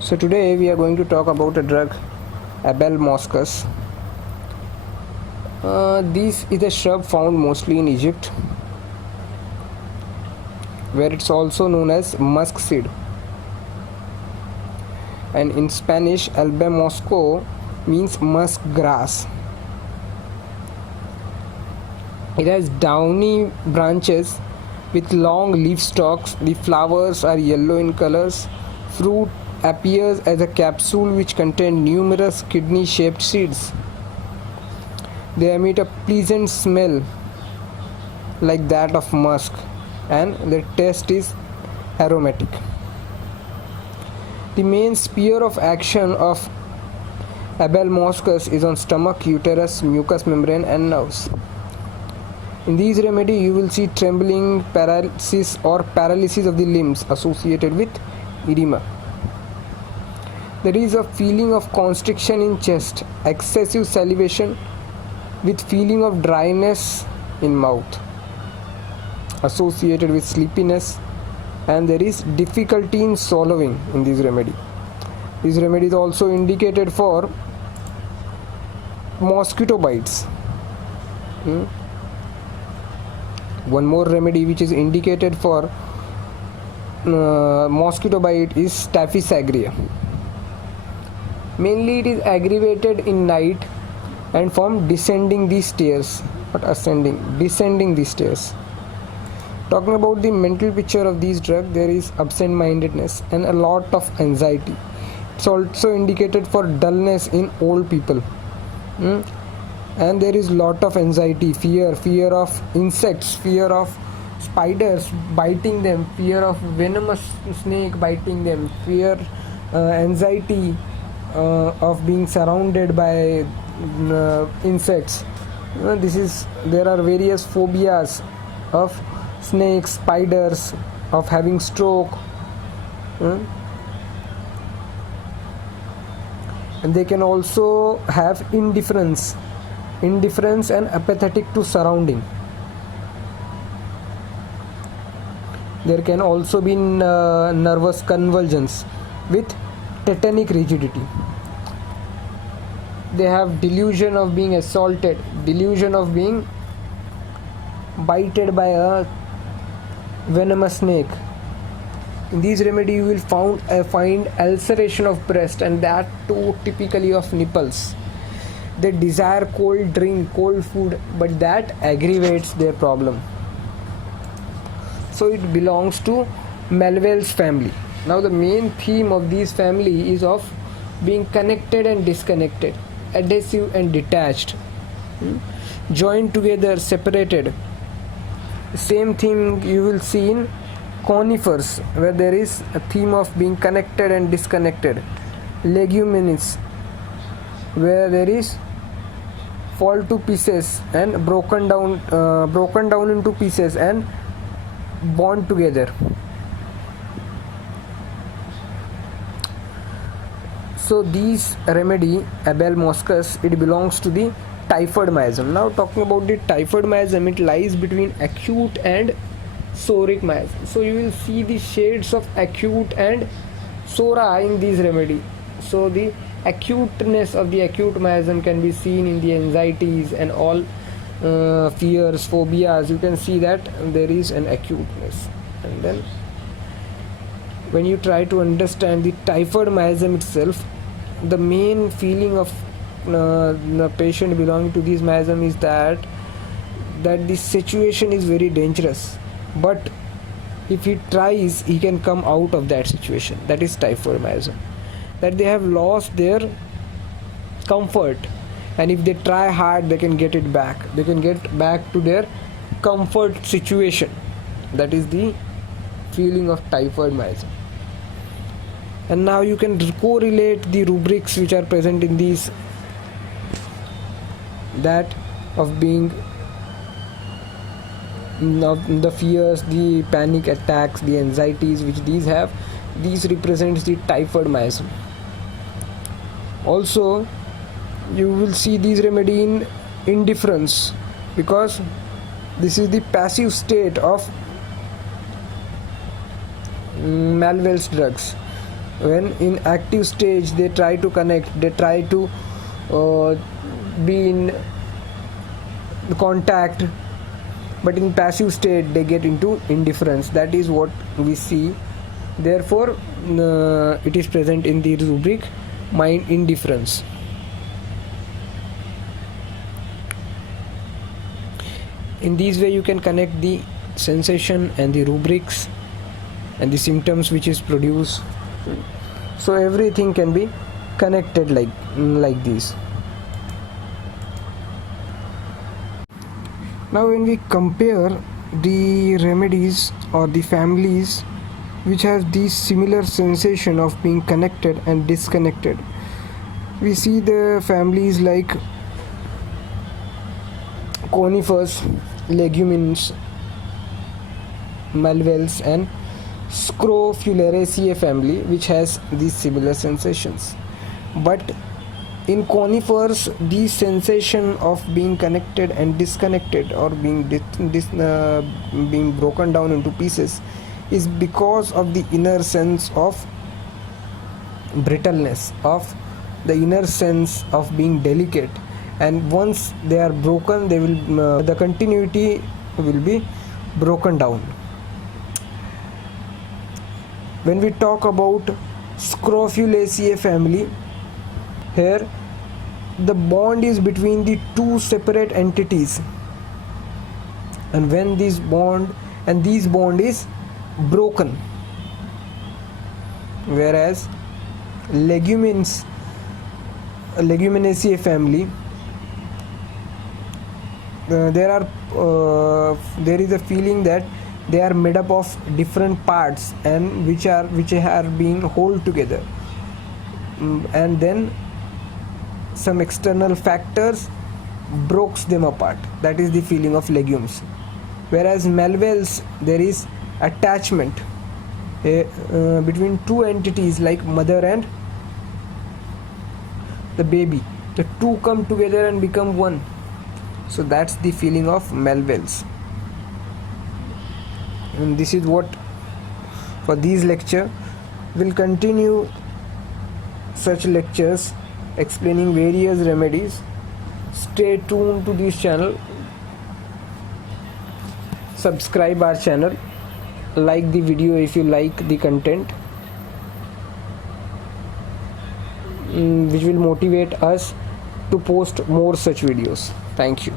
So today we are going to talk about a drug, Abelmoscus. This is a shrub found mostly in Egypt, where it's also known as musk seed. And in Spanish, Abelmosco means musk grass. It has downy branches with long leaf stalks. The flowers are yellow in colors. Fruit appears as a capsule which contains numerous kidney-shaped seeds. They emit a pleasant smell like that of musk, and their taste is aromatic. The main sphere of action of Abelmoscus is on stomach, uterus, mucous membrane, and nerves. In these remedy, you will see trembling, paralysis of the limbs associated with edema. There is a feeling of constriction in chest, excessive salivation with feeling of dryness in mouth associated with sleepiness, and there is difficulty in swallowing in this remedy. This remedy is also indicated for mosquito bites. One more remedy which is indicated for mosquito bite is staphysagria. Mainly it is aggravated in night and from descending the stairs, not ascending, descending the stairs. Talking about the mental picture of these drugs, there is absent-mindedness and a lot of anxiety. It's also indicated for dullness in old people. And there is lot of anxiety, fear of insects, fear of spiders biting them, fear of venomous snake biting them, fear, anxiety of being surrounded by insects. There are various phobias of snakes, spiders, of having stroke, and they can also have indifference and apathetic to surrounding. There can also be nervous convulsions with tetanic rigidity. They have delusion of being assaulted, delusion of being bited by a venomous snake. In these remedy you will find ulceration of breast, and that too typically of nipples. They desire cold drink, cold food, but that aggravates their problem. So it belongs to malvales family. Now the main theme of this family is of being connected and disconnected, adhesive and detached, joined together, separated. Same thing you will see in conifers, where there is a theme of being connected and disconnected. Leguminous, where there is fall to pieces and broken down into pieces and bond together. So these remedy, Abelmoscus, it belongs to the typhoid miasm. Now talking about the typhoid miasm, it lies between acute and psoric miasm. So you will see the shades of acute and psora in these remedy. So the acuteness of the acute miasm can be seen in the anxieties and all fears, phobias. You can see that there is an acuteness. And then when you try to understand the typhoid miasm itself, the main feeling of the patient belonging to this miasm is that this situation is very dangerous, but if he tries, he can come out of that situation. That is typhoid miasm. That they have lost their comfort, and if they try hard, they can get it back. They can get back to their comfort situation. That is the feeling of typhoid miasm. And now you can correlate the rubrics which are present in these, that of being the fears, the panic attacks, the anxieties which these have. These represents the typhoid miasm. Also you will see these remedy in indifference, because this is the passive state of malvales drugs. When in active stage they try to connect, they try to be in contact, but in passive state they get into indifference. That is what we see. Therefore it is present in the rubric mind indifference. In this way you can connect the sensation and the rubrics and the symptoms which is produced, so everything can be connected like this. Now when we compare the remedies or the families which have this similar sensation of being connected and disconnected, we see the families like conifers, legumes, malvales and Scrofulariaceae family, which has these similar sensations. But in conifers, the sensation of being connected and disconnected, or being being broken down into pieces, is because of the inner sense of brittleness, of the inner sense of being delicate. And once they are broken, they will the continuity will be broken down. When we talk about Scrofulariaceae family, here the bond is between the two separate entities, and when this bond is broken, whereas Leguminosaceae family, there is a feeling that they are made up of different parts and which are being held together, and then some external factors breaks them apart. That is the feeling of legumes. Whereas malvales, there is attachment between two entities like mother and the baby. The two come together and become one. So that's the feeling of malvales. And this is what for these lecture. We'll continue such lectures explaining various remedies. Stay tuned to this channel, subscribe our channel, like the video if you like the content, which will motivate us to post more such videos. Thank you.